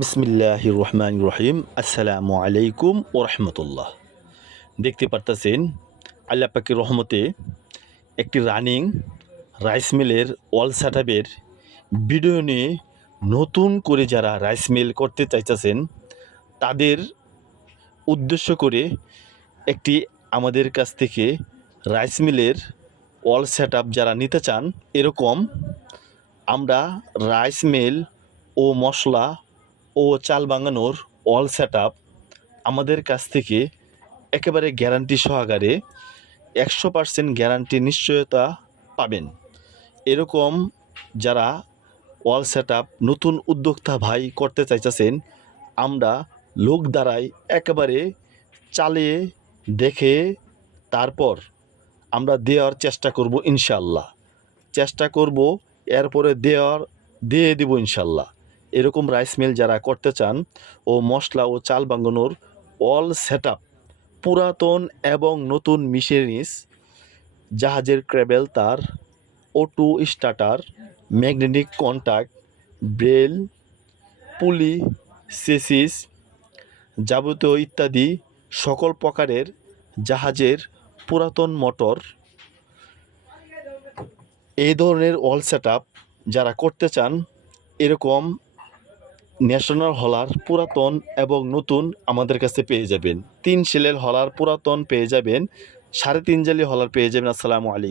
বিসমিল্লাহির রহমানির রহিম। আসসালামু আলাইকুম ওয়া রাহমাতুল্লাহ। দেখতে পারতেছেন আল্লাহ পাকের রহমতে একটি রানিং রাইস মিলের ওয়াল সেটআপের ভিডিও নিয়ে নতুন করে যারা রাইস মিল করতে চাইতেছেন তাদের উদ্দেশ্য করে একটি আমাদের কাছ থেকে রাইস মিলের ওয়াল সেটআপ যারা নিতে চান, এরকম আমরা রাইস মিল ও মশলা ও চাল ভাঙানোর ওয়াল সেটআপ আমাদের কাছ থেকে একেবারে গ্যারান্টি সহকারে 100% গ্যারান্টি নিশ্চয়তা পাবেন। এরকম যারা ওয়াল সেটআপ নতুন উদ্যোক্তা ভাই করতে চাইতেছেন, আমরা লোক দ্বারাই একেবারে চালিয়ে দেখে তারপর আমরা দেওয়ার চেষ্টা করব ইনশাল্লাহ। চেষ্টা করব এরপরে দিয়ে দেব ইনশাল্লাহ। এরকম রাইস মিল যারা করতে চান ও মশলা ও চাল ভাঙানোর অল সেটআপ পুরাতন এবং নতুন মেশিনারিজ, জাহাজের ক্রেবেল তার, auto starter, magnetic contact, Braille, পুলি, চেসিস, যাবতীয় ইত্যাদি সকল প্রকারের জাহাজের পুরাতন মোটর, এই ধরনের অল সেটআপ যারা করতে চান, এরকম ন্যাশনাল হলার পুরাতন এবং নতুন আমাদের কাছে পেয়ে যাবেন। 3 সেলের হলার পুরাতন পেয়ে যাবেন, 3.5 জালি হলার পেয়ে যাবেন। আসসালামু আলাইকুম।